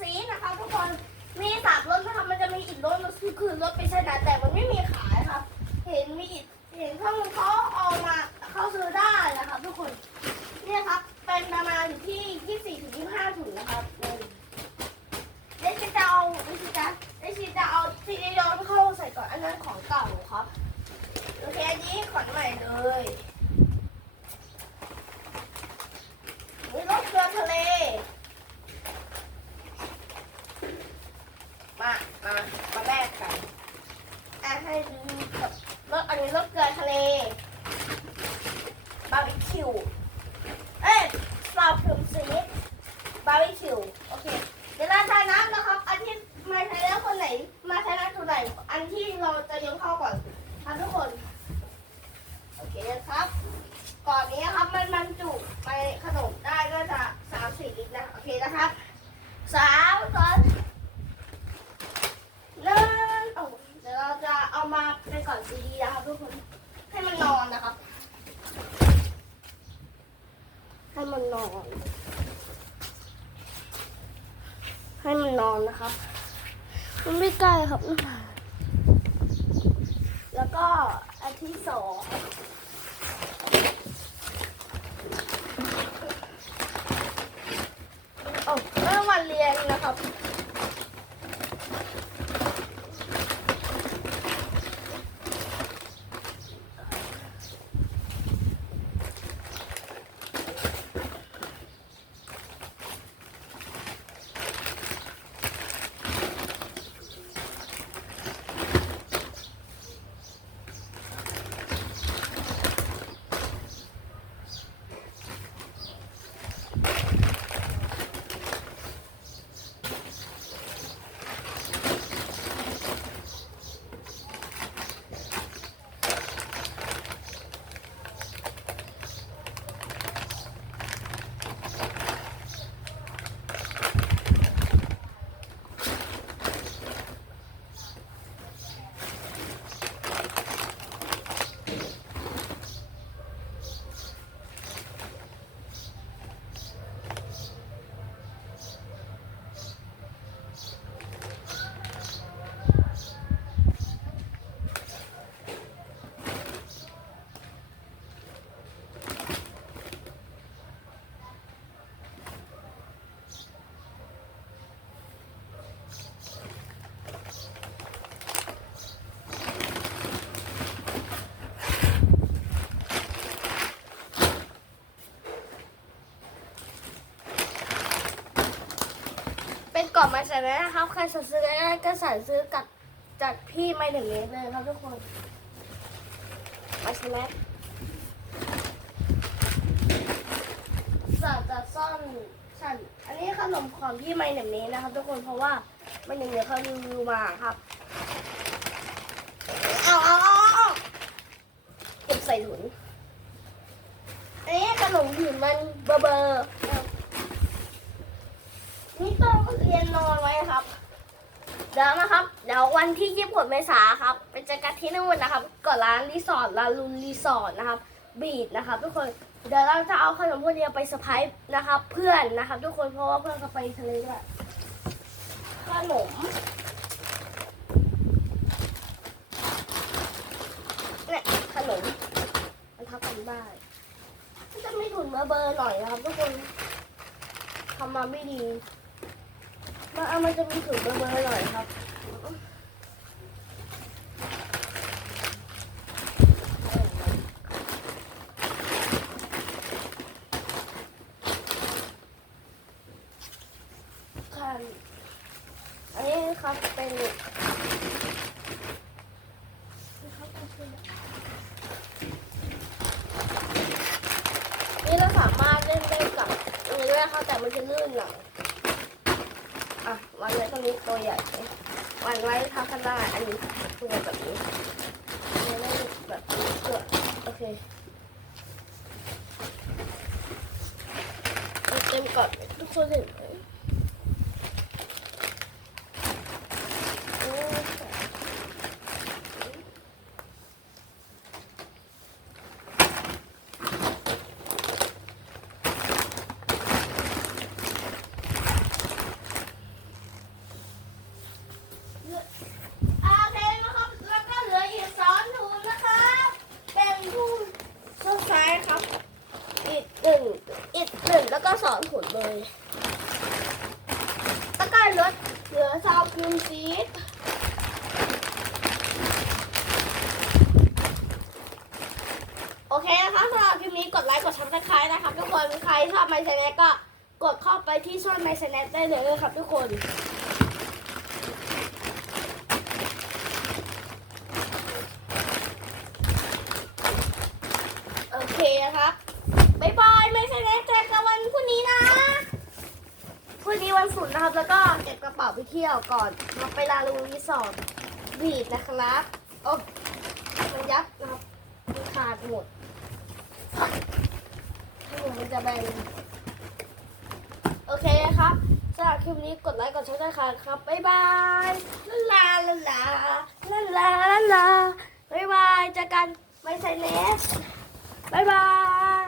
ซีนะคะทุกคนมีสามรถนะคะมันจะมีอิดรถมันคือรถไปชนะแต่มันไม่มีขายค่ะเห็นมีเห็นข้างบนเขาเอามาเขาซื้อได้นะคะทุกคนเนี่ยครับเป็นประมาณอยู่ที่ยี่สี่ถึงยี่ห้าถุงนะครับเดชิจะเอาเดชิจะเดชิจะเอาซีนย้อนเข้าใส่ก่อนอันนั้นของเก่าครับโอเคอันนี้ของใหม่เลย อะให้ดูกับรถอันนี้รถเกลือทะเลบาร์บีคิว เอ้ยสลับถึงสีบาร์บีคิว โอเคเดี๋ยวเราทาน้ำนะครับ อันที่มาใช้แล้วคนไหน มาใช้น้ำตัวไหน อันที่เราจะยกเข้าก่อนครับทุกคน โอเคนะครับ ก่อนนี้ครับมันบรรจุไปขนมได้ก็จะสามสี่ลิตรนะ โอเคนะครับสามสองหนึ่งโอ้เดี๋ยวเราจะเอามาไปก่อนดีๆนะครับทุกคน ให้มันนอนนะครับ ให้มันน อนให้มันนอนนะครับ มันไม่ใกล้ครับ แล้วก็อันที่สองโอ้เมื่อวันเรียนนะครับ กล่องมาใส่แล้วนะครับ ใครสั่งซื้อได้ก็สั่งซื้อกับจากพี่ไม่ถึงเมตรเลยครับทุกคนมาใช่ไหมสั่งจะซ่อนสั่นอันนี้ขนมของพี่ไม่หนึ่งเมตรนะครับ ทุกคนเพราะว่าไม่หนึ่งเมตรเขารีวิวมาครับเอาเอาเอาเอาเก็บใส่ถุงอันนี้ขนมถุงมันเบอร์เบอร์ นี่ต้องเรีย นอนไว้ครับ เดี๋ยวนะครับ เดี๋ยววันที่ยี่สิบเมษาครับ ไปเจอกันที่นู่นนะครับก่อนร้านรีสอร์ทลาลุนรีสอร์ทนะครับ บีดนะครับ ทุกคน เดี๋ยวเราจะเอาขนมพวกนี้ไปเซอร์ไพรส์นะครับ เพื่อนนะครับ ทุกคน เพราะว่าเพื่อนเขาไปทะเลด้วยขนมเนี่ยขนมมันทับกันได้มันจะไมีถุนเบอร์เบอร์หน่อยนะครับทุกคนทำมาไม่ดี มันเอามันจะมีถุงเบอร์เบอร์หน่อยครับคันอันนี้ครับเป็นนี่เราสามารถเล่นได้กับอันนี้ด้วยครับแต่มันจะลื่นหน่อย อะวางไว้ตรง นี้ตัวใหญ่วางไว้ทับกันได้ อันนี้ตัวแบบนี้ไม่แบบนี้ตัวโอเคเอาเต็มก่อนทุกคนเห็นไหม อนผมเลยแล้วก็ลดเหลือซาวคูนซีดโอเคนะคะสำหรับคลิปนี้กดไลค์กดซับสไครต์นะครับทุกคนใครชอบไมซ์แน็ตก็กดเข้าไปที่ช่องไมซ์แน็ตได้เลยนะครับทุกคน เที่ยวก่อนมาไปลาลูรีสอร์ทบีดนะครับโอ้มันยับนะครับมันขาดหมดให้หนูมันจะแบนโอเคครับสำหรับคลิปนี้กดไลค์กดแชร์ด้วยครับ บ๊ายบายลาลาลาลาลาลาลาบ๊ายบายเจอกันไม่ใช่เนสบ๊ายบาย